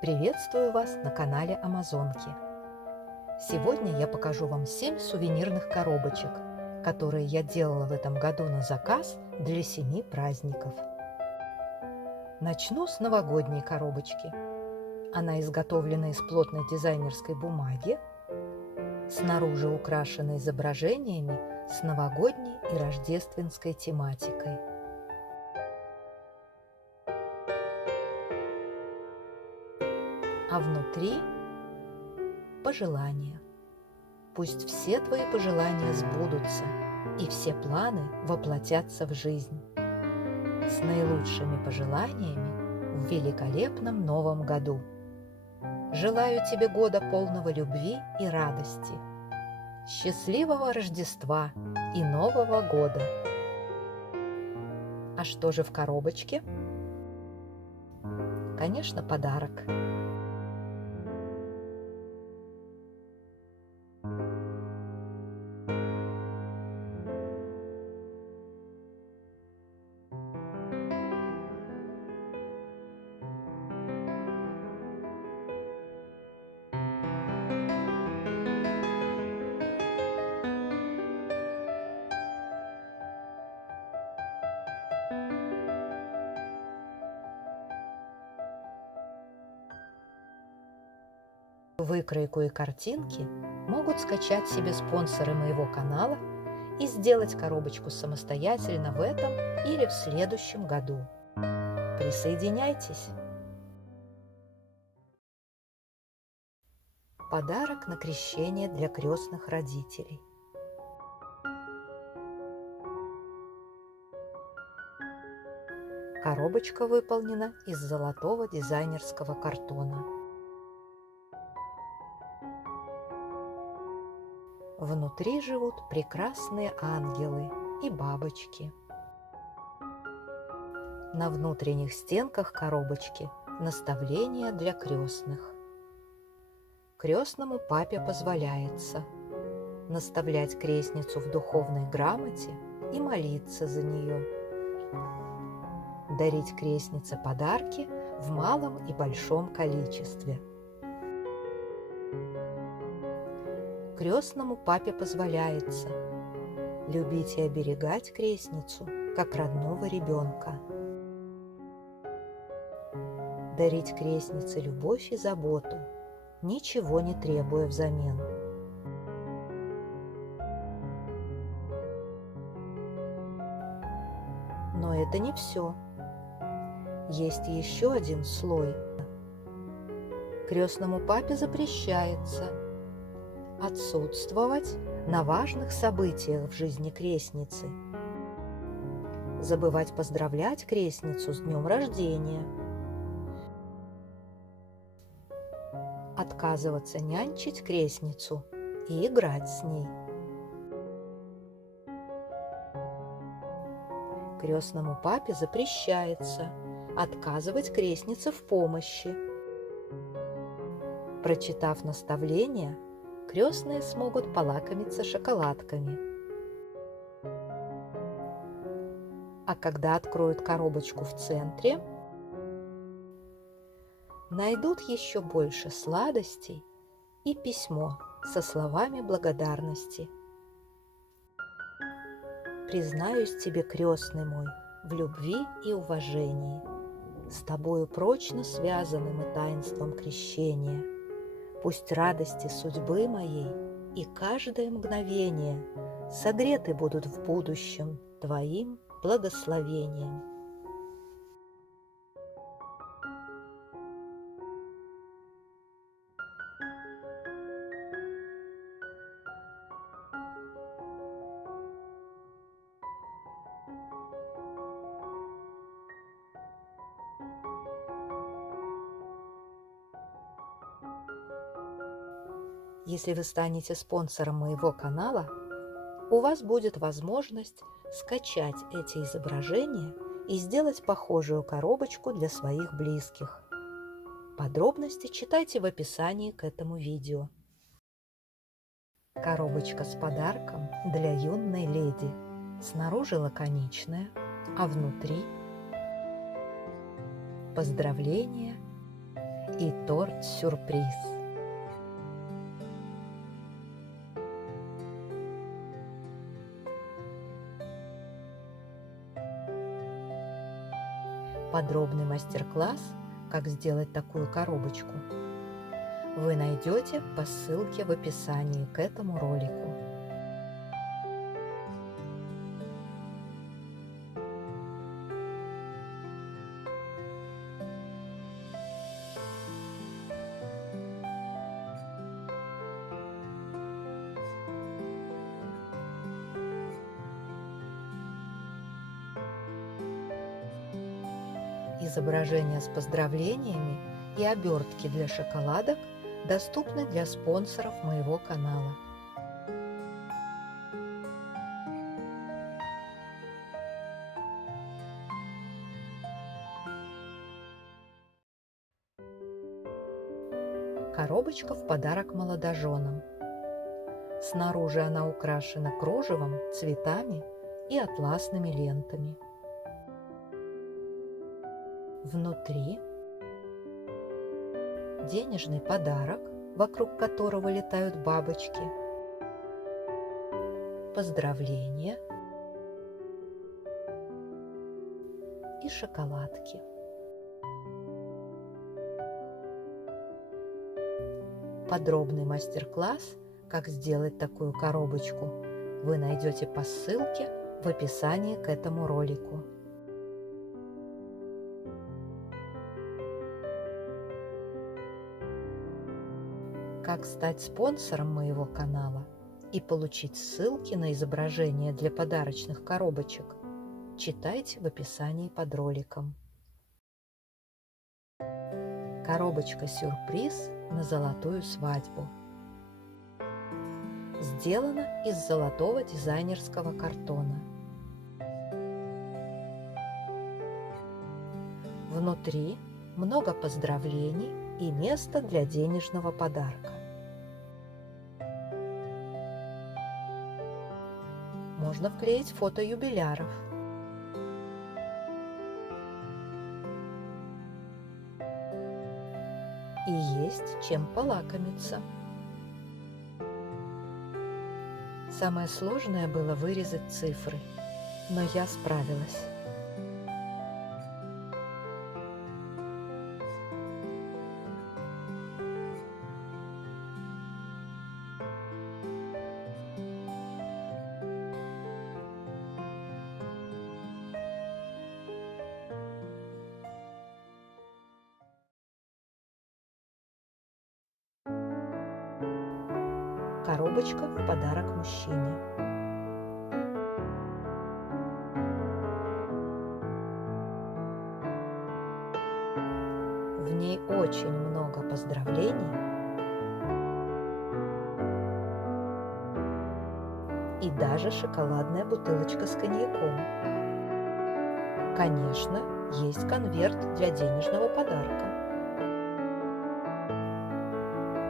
Приветствую вас на канале Амазонки. Сегодня я покажу вам 7 сувенирных коробочек, которые я делала в этом году на заказ для 7 праздников. Начну с новогодней коробочки. Она изготовлена из плотной дизайнерской бумаги, снаружи украшена изображениями с новогодней и рождественской тематикой. А внутри пожелания. Пусть все твои пожелания сбудутся, и все планы воплотятся в жизнь. С наилучшими пожеланиями в великолепном новом году. Желаю тебе года полного любви и радости, счастливого Рождества и Нового года. А что же в коробочке? Конечно, подарок. Выкройку и картинки могут скачать себе спонсоры моего канала и сделать коробочку самостоятельно в этом или в следующем году. Присоединяйтесь! Подарок на крещение для крестных родителей. Коробочка выполнена из золотого дизайнерского картона. Внутри живут прекрасные ангелы и бабочки. На внутренних стенках коробочки наставления для крестных. Крестному папе позволяется наставлять крестницу в духовной грамоте и молиться за нее, дарить крестнице подарки в малом и большом количестве. Крестному папе позволяется любить и оберегать крестницу, как родного ребенка. Дарить крестнице любовь и заботу, ничего не требуя взамен. Но это не все. Есть еще один слой. Крестному папе запрещается отсутствовать на важных событиях в жизни крестницы, забывать поздравлять крестницу с днем рождения, отказываться нянчить крестницу и играть с ней. Крестному папе запрещается отказывать крестнице в помощи. Прочитав наставления, крестные смогут полакомиться шоколадками. А когда откроют коробочку в центре, найдут еще больше сладостей и письмо со словами благодарности. Признаюсь тебе, крестный мой, в любви и уважении. С тобою прочно связаны мы таинством крещения. Пусть радости судьбы моей и каждое мгновение согреты будут в будущем твоим благословением. Если вы станете спонсором моего канала, у вас будет возможность скачать эти изображения и сделать похожую коробочку для своих близких. Подробности читайте в описании к этому видео. Коробочка с подарком для юной леди. Снаружи лаконичная, а внутри поздравления и торт-сюрприз. Подробный мастер-класс, как сделать такую коробочку, вы найдете по ссылке в описании к этому ролику. Изображения с поздравлениями и обертки для шоколадок доступны для спонсоров моего канала. Коробочка в подарок молодоженам. Снаружи она украшена кружевом, цветами и атласными лентами. Внутри денежный подарок, вокруг которого летают бабочки, поздравления и шоколадки. Подробный мастер-класс, как сделать такую коробочку, вы найдете по ссылке в описании к этому ролику. Как стать спонсором моего канала и получить ссылки на изображения для подарочных коробочек, читайте в описании под роликом. Коробочка-сюрприз на золотую свадьбу. Сделана из золотого дизайнерского картона. Внутри много поздравлений и место для денежного подарка. Можно вклеить фото юбиляров. И есть чем полакомиться. Самое сложное было вырезать цифры, но я справилась. Коробочка в подарок мужчине. В ней очень много поздравлений и даже шоколадная бутылочка с коньяком. Конечно, есть конверт для денежного подарка.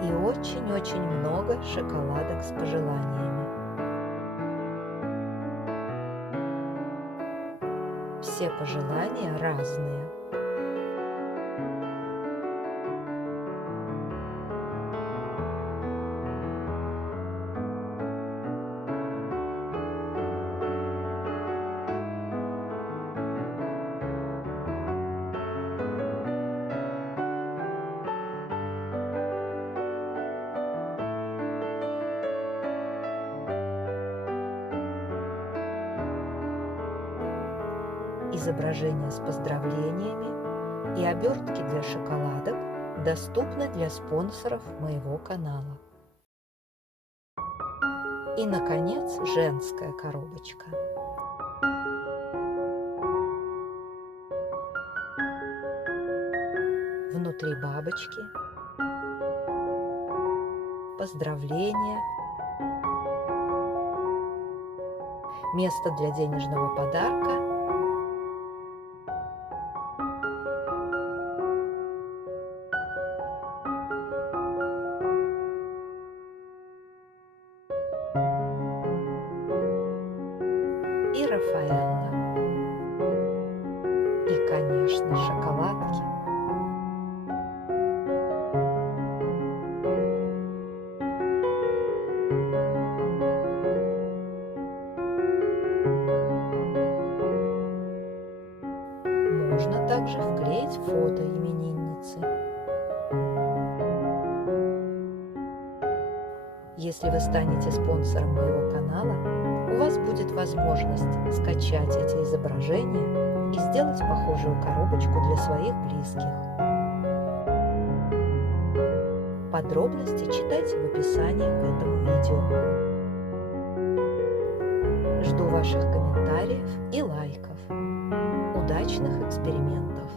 И очень-очень много шоколадок с пожеланиями. Все пожелания разные. Изображения с поздравлениями и обертки для шоколадок доступны для спонсоров моего канала. И, наконец, женская коробочка. Внутри бабочки, поздравления, место для денежного подарка и Рафаэлло. И, конечно, шоколадки. Можно также вклеить фото именинницы. Если вы станете спонсором моего канала, у вас будет возможность скачать эти изображения и сделать похожую коробочку для своих близких. Подробности читайте в описании к этому видео. Жду ваших комментариев и лайков. Удачных экспериментов!